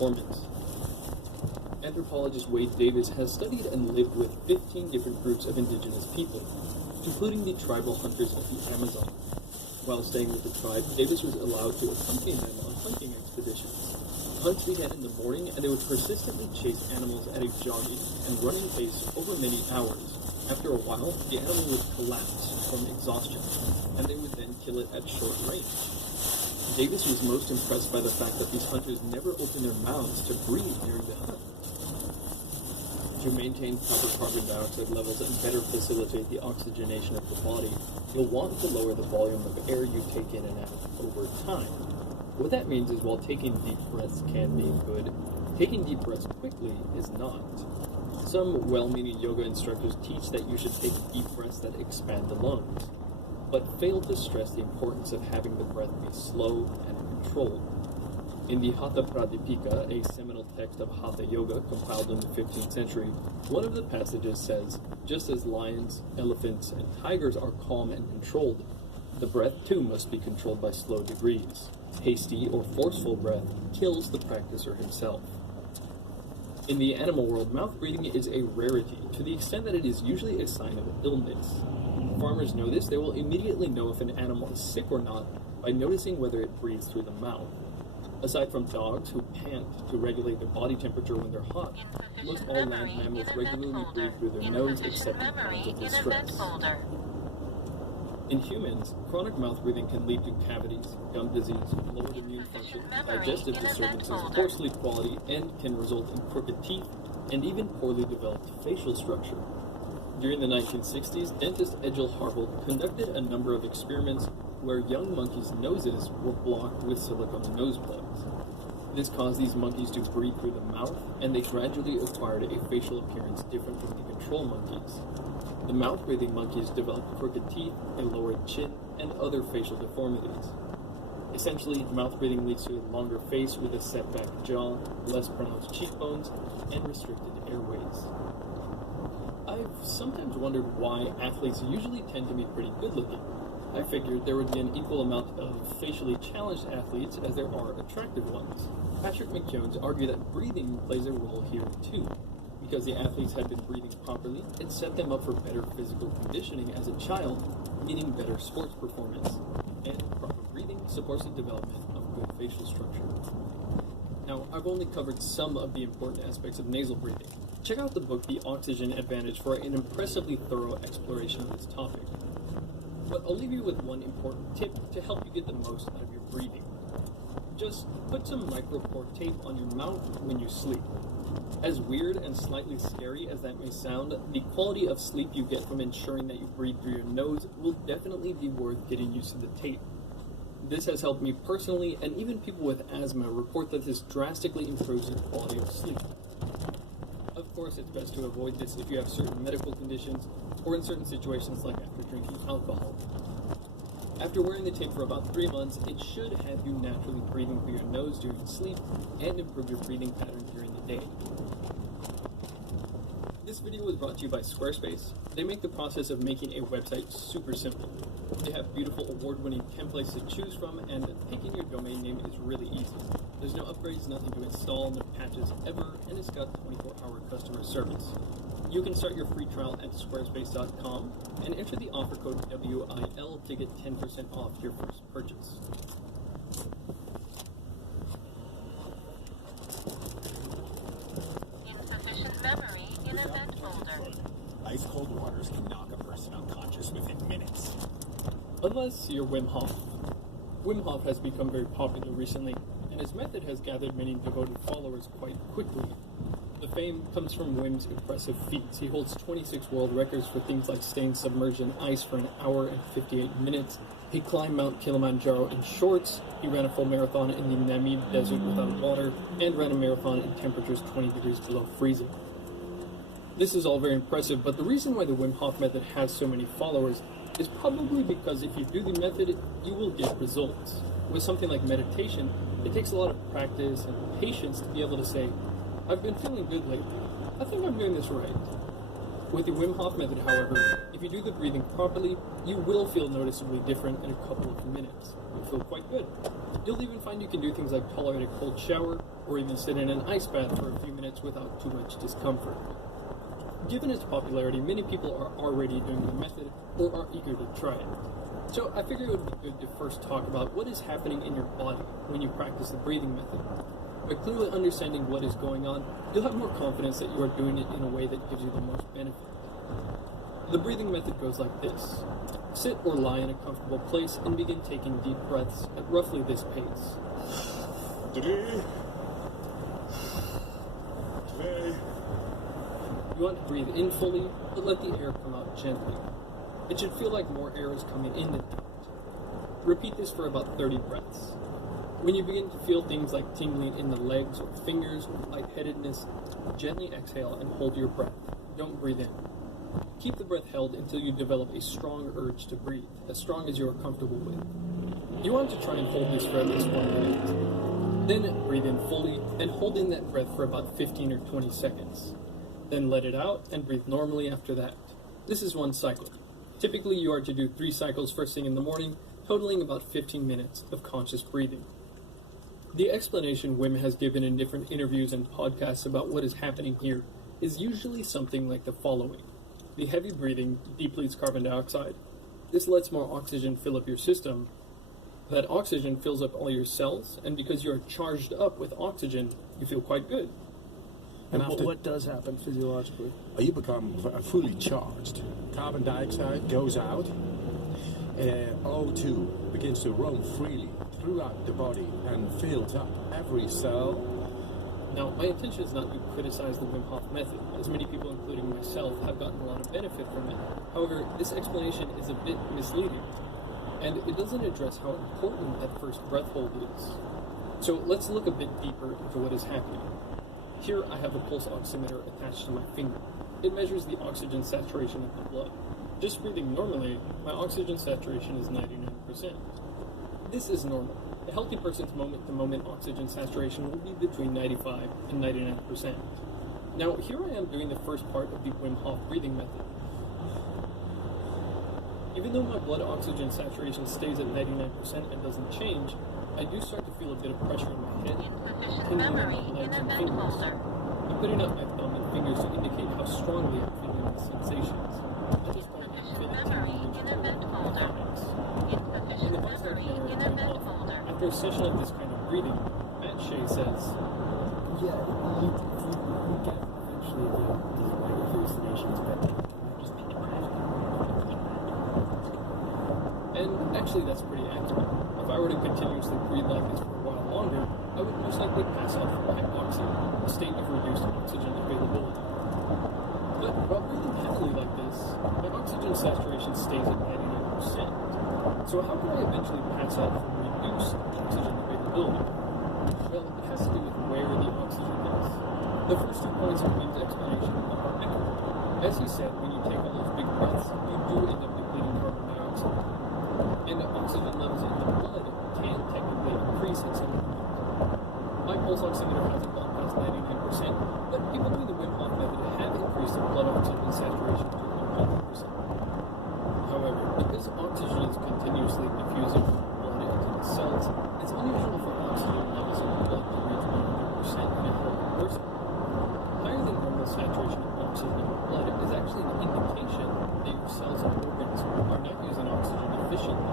performance. Anthropologist Wade Davis has studied and lived with 15 different groups of indigenous people, including the tribal hunters of the Amazon. While staying with the tribe, Davis was allowed to accompany them on hunting expeditions. Hunts began in the morning, and they would persistently chase animals at a jogging and running pace over many hours. After a while, the animal would collapse from exhaustion, and they would then kill it at short range. Davis was most impressed by the fact that these hunters never opened their mouths to breathe during the hunt. To maintain proper carbon dioxide levels and better facilitate the oxygenation of the body, you'll want to lower the volume of air you take in and out over time. What that means is while taking deep breaths can be good, taking deep breaths quickly is not. Some well-meaning yoga instructors teach that you should take deep breaths that expand the lungs, but fail to stress the importance of having the breath be slow and controlled. In the Hatha Pradipika, a seminal text of Hatha Yoga compiled in the 15th century, one of the passages says, just as lions, elephants, and tigers are calm and controlled, the breath too must be controlled by slow degrees. Hasty or forceful breath kills the practicer himself. In the animal world, mouth breathing is a rarity, to the extent that it is usually a sign of illness. Farmers know this. They will immediately know if an animal is sick or not by noticing whether it breathes through the mouth. Aside from dogs who pant to regulate their body temperature when they're hot, most all land mammals regularly breathe through their nose except in times of distress. In humans, chronic mouth breathing can lead to cavities, gum disease, lowered immune function, digestive disturbances, poor sleep quality, and can result in crooked teeth and even poorly developed facial structure. During the 1960s, dentist Egil Harville conducted a number of experiments where young monkeys' noses were blocked with silicone nose plugs. This caused these monkeys to breathe through the mouth, and they gradually acquired a facial appearance different from the control monkeys. The mouth-breathing monkeys developed crooked teeth, a lowered chin, and other facial deformities. Essentially, mouth breathing leads to a longer face with a set-back jaw, less pronounced cheekbones, and restricted airways. I've sometimes wondered why athletes usually tend to be pretty good-looking. I figured there would be an equal amount of facially challenged athletes as there are attractive ones. Patrick McJones argued that breathing plays a role here too. Because the athletes had been breathing properly, it set them up for better physical conditioning as a child, meaning better sports performance. And proper breathing supports the development of good facial structure. Now, I've only covered some of the important aspects of nasal breathing. Check out the book The Oxygen Advantage for an impressively thorough exploration of this topic. But I'll leave you with one important tip to help you get the most out of your breathing. Just put some micropore tape on your mouth when you sleep. As weird and slightly scary as that may sound, the quality of sleep you get from ensuring that you breathe through your nose will definitely be worth getting used to the tape. This has helped me personally, and even people with asthma report that this drastically improves the quality of sleep. Of course, it's best to avoid this if you have certain medical conditions, or in certain situations like after drinking alcohol. After wearing the tape for about 3 months, it should have you naturally breathing through your nose during sleep and improve your breathing pattern during the day. This video was brought to you by Squarespace. They make the process of making a website super simple. They have beautiful award-winning templates to choose from, and picking your domain name is really easy. There's no upgrades, nothing to install, no patches ever, and it's got 24-hour customer service. You can start your free trial at squarespace.com and enter the offer code WIL to get 10% off your first purchase. Insufficient memory in event folder. Ice cold waters can knock a person unconscious within minutes. Unless you're Wim Hof. Wim Hof has become very popular recently, and his method has gathered many devoted followers quite quickly. The fame comes from Wim's impressive feats. He holds 26 world records for things like staying submerged in ice for an hour and 58 minutes. He climbed Mount Kilimanjaro in shorts. He ran a full marathon in the Namib Desert without water, and ran a marathon in temperatures 20 degrees below freezing. This is all very impressive, but the reason why the Wim Hof method has so many followers is probably because if you do the method, you will get results. With something like meditation, it takes a lot of practice and patience to be able to say, I've been feeling good lately. I think I'm doing this right. With the Wim Hof method, however, if you do the breathing properly, you will feel noticeably different in a couple of minutes. You'll feel quite good. You'll even find you can do things like tolerate a cold shower, or even sit in an ice bath for a few minutes without too much discomfort. Given its popularity, many people are already doing the method, or are eager to try it. So I figured it would be good to first talk about what is happening in your body when you practice the breathing method. By clearly understanding what is going on, you'll have more confidence that you are doing it in a way that gives you the most benefit. The breathing method goes like this. Sit or lie in a comfortable place and begin taking deep breaths at roughly this pace. 3. You want to breathe in fully, but let the air come out gently. It should feel like more air is coming in than out. Repeat this for about 30 breaths. When you begin to feel things like tingling in the legs or fingers or lightheadedness, gently exhale and hold your breath. Don't breathe in. Keep the breath held until you develop a strong urge to breathe, as strong as you are comfortable with. You want to try and hold this for at least 1 minute. Then breathe in fully and hold in that breath for about 15 or 20 seconds. Then let it out and breathe normally after that. This is one cycle. Typically you are to do 3 cycles first thing in the morning, totaling about 15 minutes of conscious breathing. The explanation Wim has given in different interviews and podcasts about what is happening here is usually something like the following. The heavy breathing depletes carbon dioxide. This lets more oxygen fill up your system. That oxygen fills up all your cells, and because you are charged up with oxygen, you feel quite good. And what does happen physiologically? You become fully charged. Carbon dioxide goes out. O2 begins to roam freely throughout the body and fills up every cell. Now, my intention is not to criticize the Wim Hof method, as many people, including myself, have gotten a lot of benefit from it. However, this explanation is a bit misleading, and it doesn't address how important that first breath hold is. So let's look a bit deeper into what is happening. Here I have a pulse oximeter attached to my finger. It measures the oxygen saturation of the blood. Just breathing normally, my oxygen saturation is 99%. This is normal. A healthy person's moment-to-moment oxygen saturation will be between 95 and 99%. Now, here I am doing the first part of the Wim Hof breathing method. Even though my blood oxygen saturation stays at 99% and doesn't change, I do start to feel a bit of pressure in my head, tingling in my legs and fingers. I'm putting out my thumb and fingers to indicate how strongly I'm feeling these sensations. At this point, I'm feeling tingling in my stomachs. In the Boston after a session of this kind of breathing, Matt Shea says, Yeah, you get eventually the lighter hallucinations, but just be depressed. and actually that's pretty accurate. If I were to continuously breathe like this for a while longer, I would most likely pass out from hypoxia, a state of reduced oxygen availability. But while breathing heavily like this, my oxygen saturation stays at 99%. So how can I eventually pass out from reduced oxygen availability? Well, it has to do with where the oxygen is. The first 2 points of Wim's explanation are accurate. As he said, when you take all those big breaths, you do end up depleting carbon dioxide. And the oxygen levels in the blood can technically increase at some point. My pulse oximeter hasn't gone past 99%, but people doing the Wim Hof method have increased their blood oxygen saturation to 100%. However, because oxygen is continuously diffusing from the blood into the cells, it's unusual for oxygen levels in the blood to reach 100% in a healthy person. Higher than normal saturation of oxygen in the blood is actually an indication that your cells and organs are not using oxygen efficiently.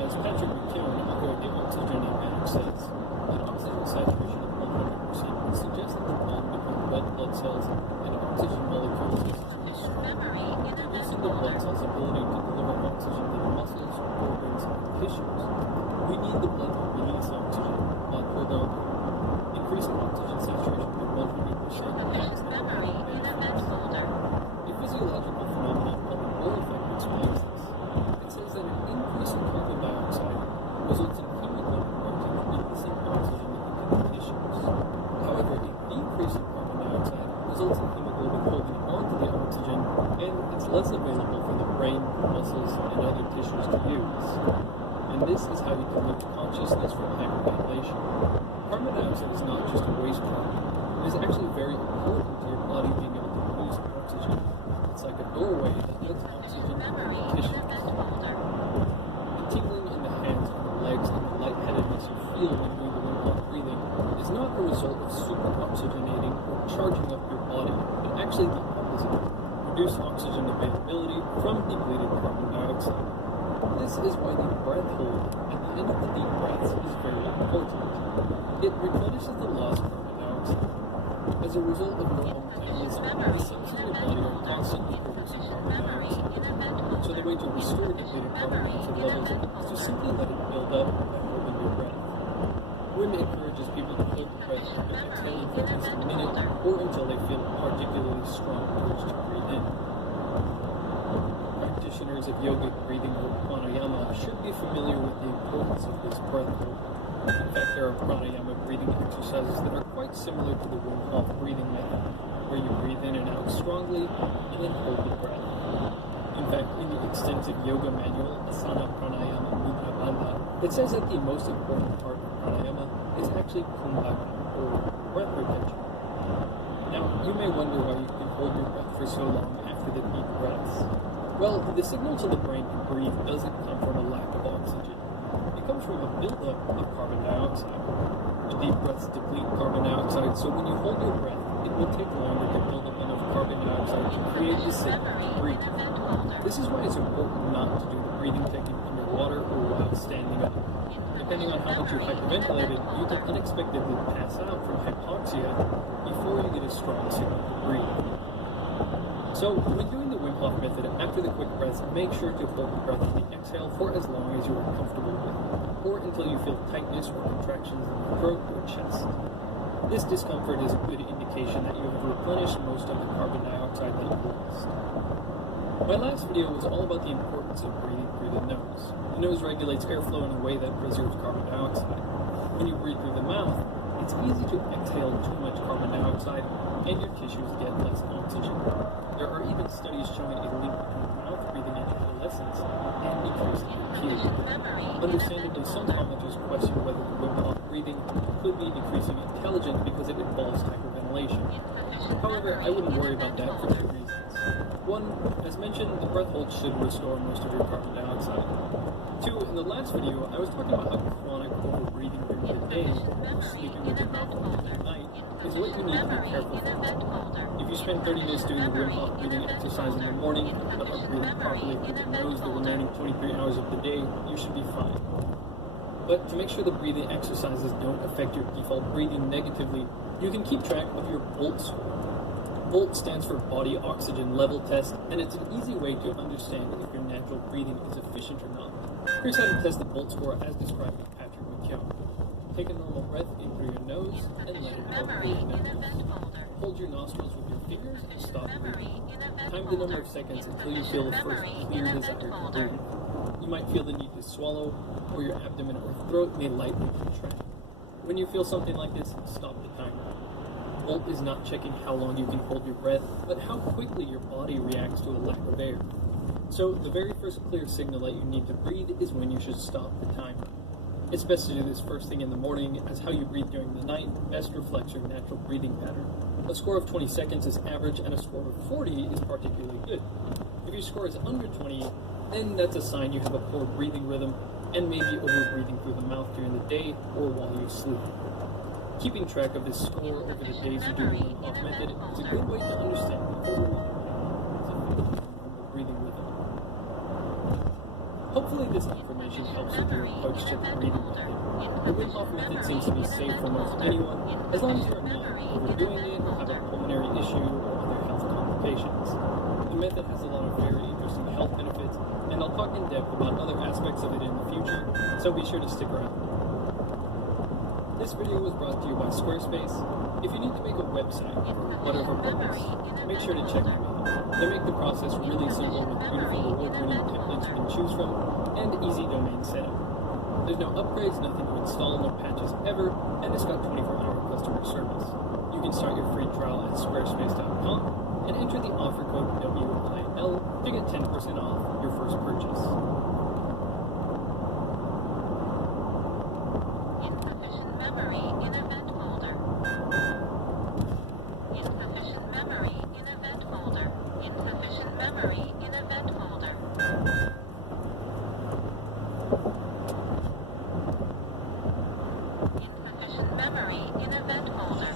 As Patrick McKeown, author of The Oxygen Commack, says, an oxygen saturation of 100% would suggest that the bond between red blood cells and oxygen molecules is too strong, reducing the blood cells' ability to deliver oxygen to the muscles, organs, and tissues. We need the blood to release oxygen, not hold on to it. Increasing oxygen saturation to 100% acts like a physiological phenomenon called the Bohr effect explains this. It says that an increase in carbon dioxide results in hemoglobin protein releasing oxygen into the tissues. However, a decrease in carbon dioxide results in hemoglobin holding onto the oxygen, and it's less available for the brain, muscles, and other tissues to use. And this is how you can lose consciousness from hyperventilation. Carbon dioxide is not just a waste product. It is actually very important to your body being able to produce oxygen. super oxygenating or charging up your body, but actually the opposite. Reduce oxygen availability from depleted carbon dioxide. This is why the breath hold at the end of the deep breaths is very important. It replenishes the lost carbon dioxide. As a result of normal metabolism, the cells in your body are constantly producing carbon dioxide. So the way to restore depleted carbon dioxide levels is to simply let it build up by holding your breath. WIM encourages people to hold the breath and exhale for at least a minute or until they feel a particularly strong urge to breathe in. Practitioners of yogic breathing or pranayama should be familiar with the importance of this breath hold. In fact, there are pranayama breathing exercises that are quite similar to the Wim Hof breathing method, where you breathe in and out strongly and then hold the breath. In fact, in the extensive yoga manual, Asana Pranayama Mudra Bandha, it says that the most important part of pranayama is actually kumbhaka, or breath retention. Now, you may wonder why you can hold your breath for so long after the deep breaths. Well, the signal to the brain to breathe doesn't come from a lack of oxygen. It comes from a buildup of carbon dioxide. The deep breaths deplete carbon dioxide, so when you hold your breath, it will take longer to build up enough carbon dioxide to create the signal to breathe. This is why it's important not to do the breathing technique underwater or while standing up. Depending on how much you hyperventilated, you can unexpectedly pass out from hypoxia before you get a strong signal to breathe. So, when doing the Wim Hof method after the quick breaths, make sure to hold the breath in the exhale for as long as you are comfortable with, or until you feel tightness or contractions in the throat or chest. This discomfort is a good indication that you have replenished most of the carbon dioxide that you lost. My last video was all about the importance of breathing through the nose. The nose regulates airflow in a way that preserves carbon dioxide. When you breathe through the mouth, it's easy to exhale too much carbon dioxide and your tissues get less oxygen. There are even studies showing a link between mouth breathing in adolescence and decreased puberty. Understandably, some commenters question whether the Wim Hof breathing could be decreasing intelligence because it involves hyperventilation. However, I wouldn't worry about that for two reasons. One, as mentioned, the breath hold should restore most of your carbon dioxide. Two, in the last video, I was talking about how chronic overbreathing during the day or sleeping with your mouth open at night is what you need to be careful for. If you spend 30 minutes doing the Wim Hof breathing exercise in the morning, but are breathing properly through the nose the remaining 23 hours of the day, you should be fine. But to make sure the breathing exercises don't affect your default breathing negatively, you can keep track of your BOLT score. BOLT stands for Body Oxygen Level Test, and it's an easy way to understand if your natural breathing is efficient or not. Here's how to test the BOLT score as described by Patrick McKeown. Take a normal breath in through your nose and let it out through your mouth. Hold your nostrils with your fingers and stop breathing. Time the number of seconds until you feel the first clear desire to breathe. You might feel the need to swallow, or your abdomen or throat may lightly contract. When you feel something like this, stop the timer. BOLT is not checking how long you can hold your breath, but how quickly your body reacts to a lack of air. So the very first clear signal that you need to breathe is when you should stop the timer. It's best to do this first thing in the morning, as how you breathe during the night best reflects your natural breathing pattern. A score of 20 seconds is average, and a score of 40 is particularly good. If your score is under 20, then that's a sign you have a poor breathing rhythm and maybe over-breathing through the mouth during the day or while you sleep. Keeping track of this score over the days you do the Wim Hof method is a good way to understand the overall breathing rhythm. Hopefully this information helps with your approach to the breathing method. The Wim Hof method seems to be safe for most anyone, as long as you're not overdoing it or have a pulmonary issue or other health complications. The method has a lot of very interesting health benefits, and I'll talk in depth about other aspects of it in the future, so be sure to stick around. This video was brought to you by Squarespace. If you need to make a website for whatever purpose, make sure to check them out. They make the process really simple with beautiful award-winning templates you can choose from and easy domain setup. There's no upgrades, nothing to install, no patches ever, and it's got 24-hour customer service. You can start your free trial at squarespace.com and enter the offer code WIL to get 10% off your first purchase. Insufficient memory in event folder. Insufficient memory in event folder. Insufficient memory in event folder. Insufficient memory in event folder.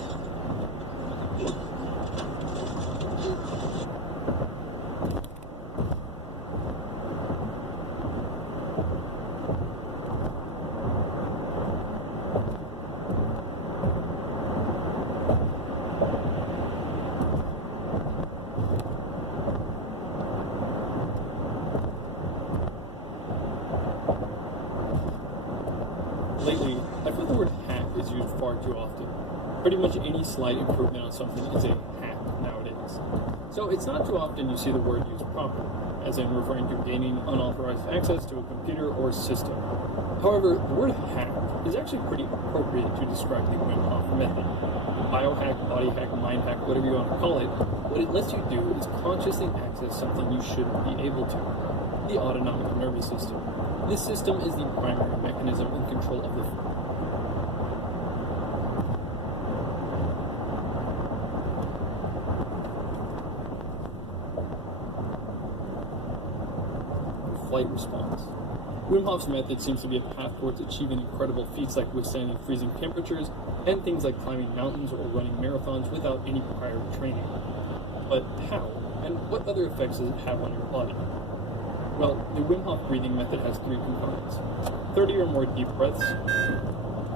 Lately, I feel the word hack is used far too often. Pretty much any slight improvement on something is a hack nowadays. So it's not too often you see the word used properly, as in referring to gaining unauthorized access to a computer or system. However, the word hack is actually pretty appropriate to describe the Wim Hof method. Biohack, body hack, mind hack, whatever you want to call it, what it lets you do is consciously access something you shouldn't be able to, the autonomic nervous system. This system is the primary mechanism in control of the flight response. Wim Hof's method seems to be a path towards achieving incredible feats like withstanding freezing temperatures and things like climbing mountains or running marathons without any prior training. But how? And what other effects does it have on your body? Well, the Wim Hof breathing method has 3 components. 30 or more deep breaths,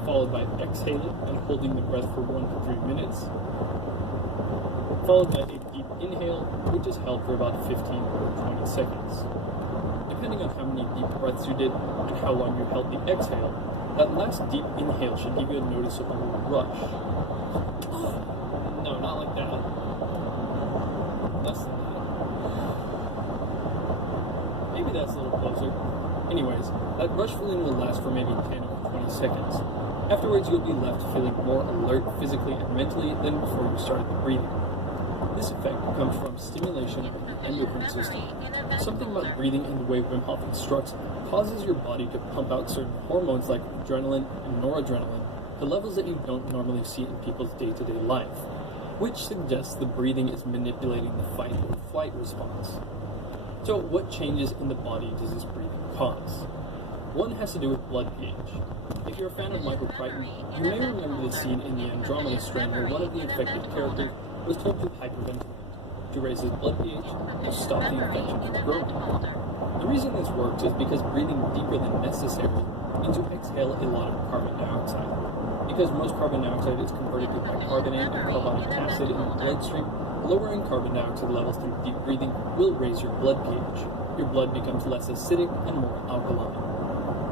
followed by exhaling and holding the breath for 1 to 3 minutes, followed by a deep inhale, which is held for about 15 or 20 seconds. Depending on how many deep breaths you did and how long you held the exhale, that last deep inhale should give you a noticeable rush. No, not like that. Less than that. Maybe that's a little closer. Anyways, that rush feeling will last for maybe 10 or 20 seconds. Afterwards, you'll be left feeling more alert physically and mentally than before you started the breathing. This effect comes from stimulation of the endocrine system. Something about breathing in the way Wim Hof instructs causes your body to pump out certain hormones like adrenaline and noradrenaline to levels that you don't normally see in people's day-to-day life, which suggests the breathing is manipulating the fight or flight response. So what changes in the body does this breathing cause? One has to do with blood pH. If you're a fan of Michael Crichton, you may remember the scene in the Andromeda strain where one of the infected characters was told to hyperventilate, to raise his blood pH, to stop the infection from growing. The reason this works is because breathing deeper than necessary means you exhale a lot of carbon dioxide. Because most carbon dioxide is converted to bicarbonate and carbonic acid in the bloodstream, lowering carbon dioxide levels through deep breathing will raise your blood pH. Your blood becomes less acidic and more alkaline.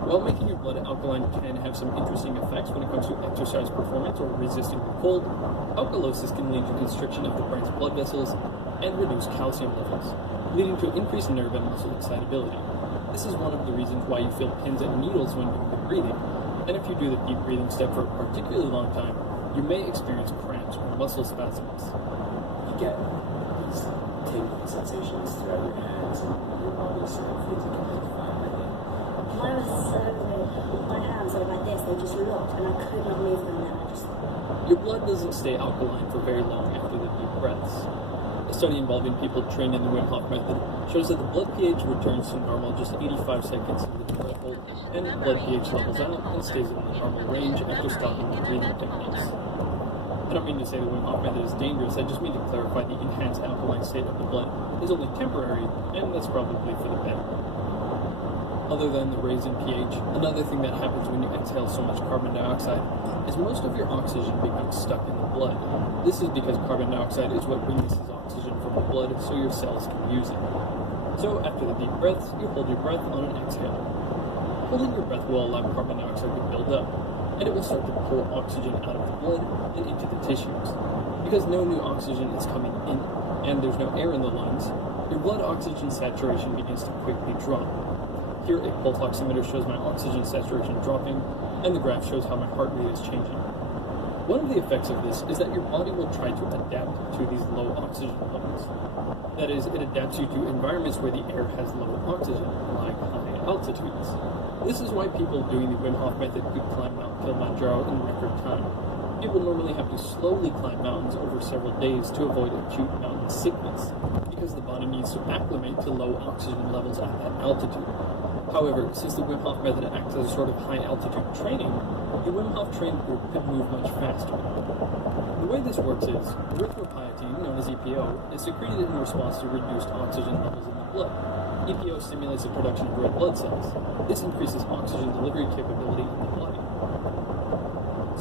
While making your blood alkaline can have some interesting effects when it comes to exercise performance or resisting the cold, alkalosis can lead to constriction of the brain's blood vessels and reduce calcium levels, leading to increased nerve and muscle excitability. This is one of the reasons why you feel pins and needles when doing the breathing, and if you do the deep breathing step for a particularly long time, you may experience cramps or muscle spasms. You get these tingling sensations throughout your hands and your body sort of feels like it's vibrating. Mine was my hands were like this, they just locked and I could not move them then. Your blood doesn't stay alkaline for very long after the deep breaths. A study involving people trained in the Wim Hof method shows that the blood pH returns to normal just 85 seconds into the breath hold, and the blood pH levels out and stays in the normal range after stopping the breathing techniques. I don't mean to say the Wim Hof method is dangerous, I just mean to clarify the enhanced alkaline state of the blood is only temporary, and that's probably for the better. Other than the raise in pH, another thing that happens when you exhale so much carbon dioxide is most of your oxygen becomes stuck in the blood. This is because carbon dioxide is what releases oxygen from the blood so your cells can use it. So after the deep breaths, you hold your breath on an exhale. Holding your breath will allow carbon dioxide to build up, and it will start to pull oxygen out of the blood and into the tissues. Because no new oxygen is coming in, and there's no air in the lungs, your blood oxygen saturation begins to quickly drop. Here, a pulse oximeter shows my oxygen saturation dropping, and the graph shows how my heart rate is changing. One of the effects of this is that your body will try to adapt to these low oxygen levels. That is, it adapts you to environments where the air has low oxygen, like high altitudes. This is why people doing the Wim Hof method could climb Mount Kilimanjaro in record time. People normally have to slowly climb mountains over several days to avoid acute mountain sickness, because the body needs to acclimate to low oxygen levels at that altitude. However, since the Wim Hof method acts as a sort of high-altitude training, the Wim Hof trained group could move much faster. The way this works is, erythropoietin, known as EPO, is secreted in response to reduced oxygen levels in the blood. EPO stimulates the production of red blood cells. This increases oxygen delivery capability in the body.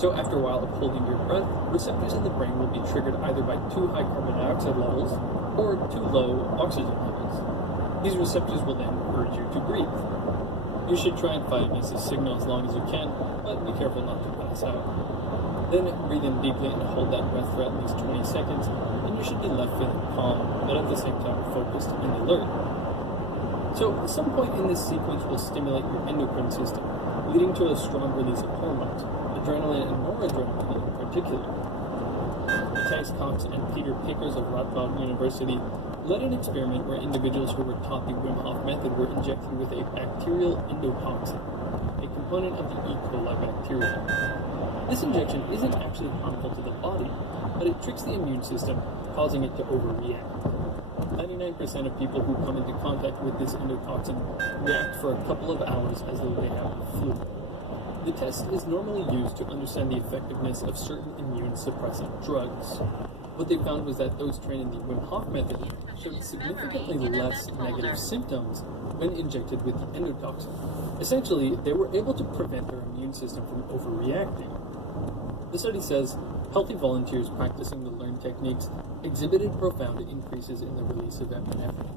So after a while of holding your breath, receptors in the brain will be triggered either by too high carbon dioxide levels or too low oxygen levels. These receptors will then urge you to breathe. You should try and fight against this signal as long as you can, but be careful not to pass out. Then breathe in deeply and hold that breath for at least 20 seconds, and you should be left feeling calm, but at the same time focused and alert. So, at some point in this sequence will stimulate your endocrine system, leading to a strong release of hormones, adrenaline and noradrenaline in particular. Matthijs Cox and Peter Pickers of Radboud University led an experiment where individuals who were taught the Wim Hof method were injected with a bacterial endotoxin, a component of the E. coli bacteria. This injection isn't actually harmful to the body, but it tricks the immune system, causing it to overreact. 99% of people who come into contact with this endotoxin react for a couple of hours as though they have the flu. The test is normally used to understand the effectiveness of certain immune suppressant drugs. What they found was that those trained in the Wim Hof method showed significantly less negative symptoms when injected with the endotoxin. Essentially, they were able to prevent their immune system from overreacting. The study says healthy volunteers practicing the learned techniques exhibited profound increases in the release of epinephrine.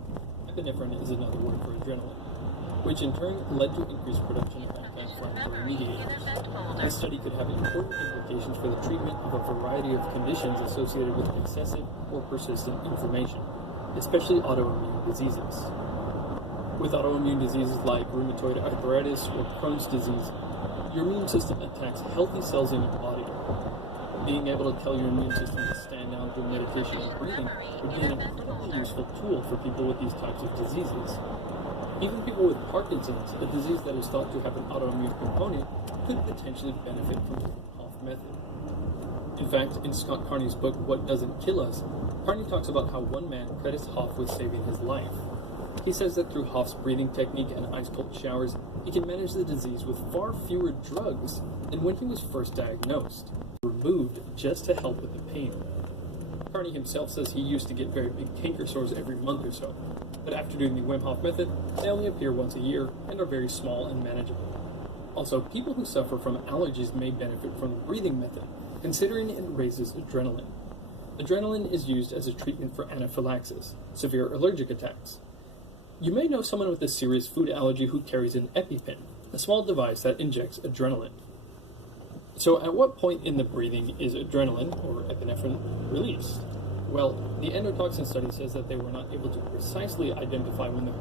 Epinephrine is another word for adrenaline, which in turn led to increased production of anti-inflammatory mediators. This study could have important implications for the treatment of a variety of conditions associated with excessive or persistent inflammation, especially autoimmune diseases. With autoimmune diseases like rheumatoid arthritis or Crohn's disease, your immune system attacks healthy cells in your body. Being able to tell your immune system to stand down through meditation and breathing would be an incredibly useful tool for people with these types of diseases. Even people with Parkinson's, a disease that is thought to have an autoimmune component, could potentially benefit from the Wim Hof method. In fact, in Scott Carney's book, What Doesn't Kill Us, Carney talks about how one man credits Hof with saving his life. He says that through Hof's breathing technique and ice-cold showers, he can manage the disease with far fewer drugs than when he was first diagnosed, removed just to help with the pain. Carney himself says he used to get very big canker sores every month or so, but after doing the Wim Hof method, they only appear once a year and are very small and manageable. Also, people who suffer from allergies may benefit from the breathing method, considering it raises adrenaline. Adrenaline is used as a treatment for anaphylaxis, severe allergic attacks. You may know someone with a serious food allergy who carries an EpiPen, a small device that injects adrenaline. So at what point in the breathing is adrenaline, or epinephrine, released? Well, the endotoxin study says that they were not able to precisely identify when the